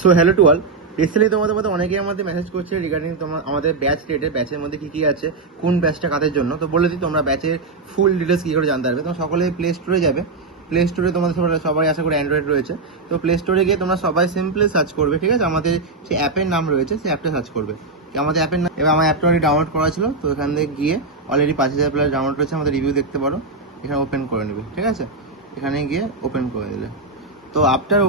So hello to all, recently তোমাদের মধ্যে অনেকেই আমাদের মেসেজ করছে রিগার্ডিং তোমার আমাদের ব্যাচ রিলেটেড, ব্যাচের মধ্যে কী কী আছে, কোন ব্যাচটা কাদের জন্য। তো বলে দিই, তোমরা ব্যাচের ফুল ডিটেলস কী করে জানতে পারবে। তোমরা সকলে প্লে স্টোরে যাবে। প্লে স্টোরে তোমাদের সবাই আশা করি অ্যান্ড্রয়েড রয়েছে। তো প্লে স্টোরে গিয়ে তোমরা সবাই সিম্পলি সার্চ করবে, ঠিক আছে। আমাদের যে অ্যাপের নাম রয়েছে সেই অ্যাপটা সার্চ করবে। আমাদের অ্যাপের নাম, এবার আমার অ্যাপটা অলরেডি ডাউনলোড করা ছিল, তো এখান থেকে গিয়ে অলরেডি 5,000+ ডাউনলোড রয়েছে। আমাদের রিভিউ দেখতে পারো, এখানে ওপেন করে নেবে, ঠিক আছে। এখানে গিয়ে ওপেন করে দিলে, তো আফটার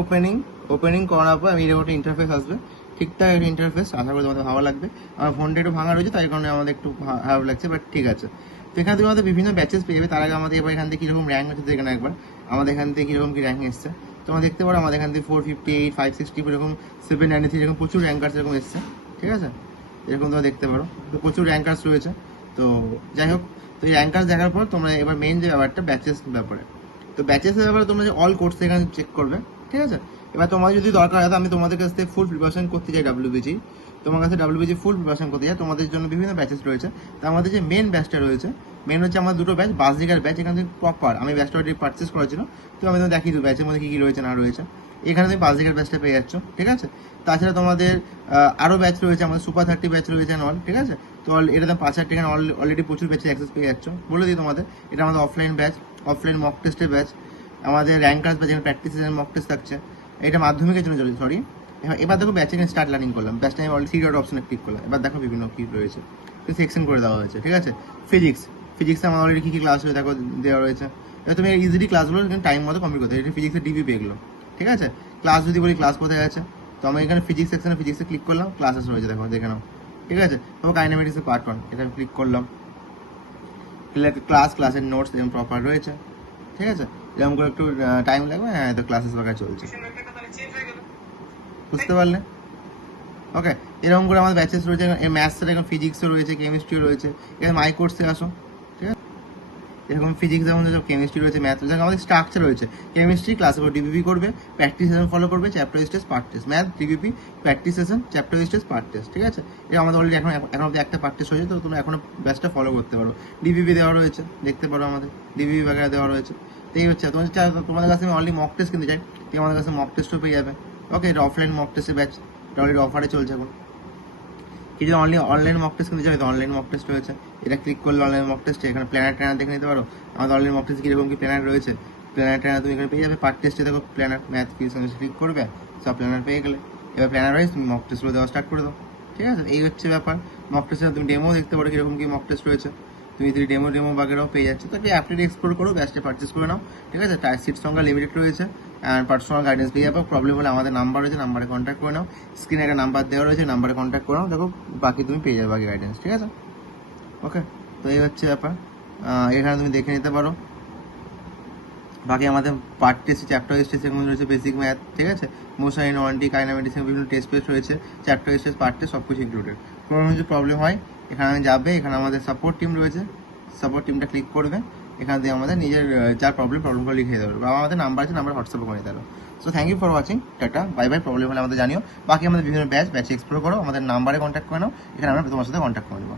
ওপেনিং করার পর আমি এরকম একটা ইন্টারফেস আসবে। ঠিকঠাক একটা ইন্টারফেস, আশা করি তোমাদের ভালো লাগবে। আমার ফোনটা একটু ভাঙা রয়েছে, তাই কারণে আমাদের একটু খারাপ লাগছে, বাট ঠিক আছে। তো এখান থেকে আমাদের বিভিন্ন ব্যাচেস পেয়ে যাবে। তার আগে আমাদের এবার এখান থেকে কীরকম র্যাঙ্ক হচ্ছে দেখে না একবার। আমাদের এখান থেকে কীরকম কী র্যাঙ্ক এসছে তোমরা দেখতে পারো। আমাদের এখান থেকে 458, 560, এরকম 793, এরকম প্রচুর র্যাঙ্কার্স এরকম এসছে, ঠিক আছে। এরকম তোমরা দেখতে পারো, তো প্রচুর র্যাঙ্কার্স রয়েছে। তো যাই হোক, তো এই র্যাঙ্কার্স দেখার পর তোমরা এবার মেইন যে ব্যাপারটা ব্যাচেস ব্যাপারে, তো ব্যাচেসের ব্যাপারে তোমরা যে অল কোর্স এখানে চেক করবে, ঠিক আছে। এবার তোমার যদি দরকার হয়, আমি তোমাদের কাছ থেকে ফুল প্রিপারেশন করতে চাই ডাব্লিউবিজি, তোমার কাছে ডাব্লিউবিজি ফুল প্রিপারেশন করতে চাই, তোমাদের জন্য বিভিন্ন ব্যাচেস রয়েছে। তো আমাদের যে মেন ব্যাচটা রয়েছে, মেন হচ্ছে আমাদের দুটো ব্যাচ, বাসডিগার ব্যাচ। এখান থেকে প্রপার আমি ব্যাচটা অলরেডি পারচেস করেছিল, তো আমি তোমাকে দেখিয়ে দেবো ব্যাচের মধ্যে কী কী রয়েছে না রয়েছে। এখানে তুমি বাসডিগার ব্যাচটা পেয়ে যাচ্ছ, ঠিক আছে। তাছাড়া তোমাদের আরও ব্যাচ রয়েছে, আমাদের সুপার 30 ব্যাচ রয়েছে অল, ঠিক আছে। তো এটাতে 5,000 টাকা অলরেডি প্রচুর ব্যাচে অ্যাক্সেস পেয়ে যাচ্ছ। বলে দিই তোমাদের, এটা আমাদের অফলাইন ব্যাচ, অফলাইন মক টেস্টের ব্যাচ। আমাদের র্যাঙ্কার্স ব্যাচ, যেখানে প্র্যাকটিস মক টেস্ট থাকছে। এটা মাধ্যমিকের জন্য চলে, সরি। এবার দেখো ব্যাচে স্টার্ট লার্নিং করলাম, ব্যাচটা আমি অলরেডি 3 ডট অপশনে ক্লিক করলাম। এবার দেখো বিভিন্ন কী রয়েছে, সেকশন করে দেওয়া হয়েছে, ঠিক আছে। ফিজিক্সে আমার অলরেডি কী কী ক্লাস হয়ে দেখো দেওয়া রয়েছে। এবার তুমি ইজিলি ক্লাসগুলো টাইম মতো কমপ্লিট করতে, এটা ফিজিক্সের ডিবি এগুলো, ঠিক আছে। ক্লাস যদি বলি, ক্লাস কোথায় আছে, তো আমি এখানে ফিজিক্স সেকশনে ফিজিক্সে ক্লিক করলাম, ক্লাসেস রয়েছে দেখো, দেখে নাও, ঠিক আছে। তারপর কাইনেমেটিক্সের পার্ট 1, এটা আমি ক্লিক করলাম, ক্লাসের নোটস যেমন প্রপার রয়েছে, ঠিক আছে। এরকম করে একটু টাইম লাগবে, হ্যাঁ। তো ক্লাসেস বাগায় চলছে, বুঝতে পারলে? ওকে, এরকম করে আমাদের ব্যাচেস রয়েছে। ম্যাথসের এরকম ফিজিক্সও রয়েছে, কেমিস্ট্রিও রয়েছে। এখানে মাই কোর্সে আসো, ঠিক আছে। এরকম ফিজিক্স যেমন কেমিস্ট্রি রয়েছে, ম্যাথ রয়েছে। আমাদের স্ট্রাকচার রয়েছে, কেমিস্ট্রি ক্লাসের উপর ডিবিপি করবে, প্র্যাকটিস সেশন ফলো করবে, chapter test part test. Math DBP, practice session, chapter test part test, ঠিক আছে। এটা আমাদের অলরেডি এখন অব্দি একটা পার্ট টেস্ট হয়েছে, তো তোমরা এখনো ব্যাচটা ফলো করতে পারো। ডিবিপি দেওয়া রয়েছে, দেখতে পারো আমাদের ডিবিপি বাগেরা দেওয়া রয়েছে। তো এই হচ্ছে তোমাদের কাছে আমি অনলি মক টেস্ট কিনতে চাই, তো আমাদের কাছে মক টেস্টও পেয়ে যাবে। ওকে, এটা অফলাইন মক টেস্টের ব্যাচ, এটা অলরেডি অফারে চলছে এখন। কি যদি অনলাইন মক টেস্ট কিনতে চাই, তো অনলাইন মক টেস্ট রয়েছে। এটা ক্লিক করলে অনলাইন মক টেস্টে এখানে প্ল্যানার দেখে নিতে পারো। আমাদের অনলাইন মক টেস্ট কীরকম কী প্ল্যানার রয়েছে, প্ল্যানার তুমি এখানে পেয়ে যাবে। পার্ট টেস্টে দেখো প্ল্যানার, ম্যাথ ফিজিক্স ক্লিক করবে, সব প্ল্যানার পেয়ে গেলে এবার প্ল্যানার ওয়াইজ তুমি মক টেস্টগুলো দেওয়া স্টার্ট করে দাও, ঠিক আছে। এই হচ্ছে ব্যাপার। মক টেস্টে তুমি ডেমো দেখতে পারো কীরকম কী মক টেস্ট রয়েছে, তুমি যদি ডেমো বাগেরাও পেয়ে যাচ্ছে। তো অ্যাপটি এক্সপ্লোর করো, ব্যাচটা পারচেস করে নাও, ঠিক আছে। সিট সংখ্যা লিমিটেড রয়েছে, অ্যান্ড পার্সোনাল গাইডেন্স পেয়ে যাবো। প্রবলেম হলে আমাদের নাম্বার রয়েছে, নাম্বারে কন্ট্যাক্ট করে নাও। স্ক্রিনে একটা নাম্বার দেওয়া রয়েছে, নাম্বারে কন্ট্যাক্ট করে নাও, দেখো বাকি তুমি পেয়ে যাবে বাকি গাইডেন্স, ঠিক আছে। ওকে, তো এই হচ্ছে ব্যাপার। এখানে তুমি দেখে নিতে পারো বাকি আমাদের পার্ট টেস্ট, চ্যাপ্টার টেস্ট সেগুলো রয়েছে, বেসিক ম্যাথ, ঠিক আছে। মোশন ইন 1D, কাইনেমেটিক্স, বিভিন্ন টেস্ট রয়েছে, চ্যাপ্টার টেস্ট, পার্ট টেস্ট সব কিছু ইনক্লুডেড। কোনো যদি প্রবলেম হয় এখানে যাবে, এখানে আমাদের সাপোর্ট টিম রয়েছে, সাপোর্ট টিমটা ক্লিক করবে। এখান থেকে আমাদের নিজের যার প্রবলেমগুলো লিখে দিতে পারবে, বা আমাদের নাম্বার আছে, নাম্বার হোয়াটসঅ্যাপে করে দিতে পারো। So thank you for watching, tata, bye bye. Problem হলে আমাদের জানিও। বাকি আমাদের বিভিন্ন ব্যাচ এক্সপ্লোর করো, আমাদের নাম্বারে কন্ট্যাক্ট করে নাও, এখানে আমরা তোমার সাথে কন্ট্যাক্ট করে নেবো।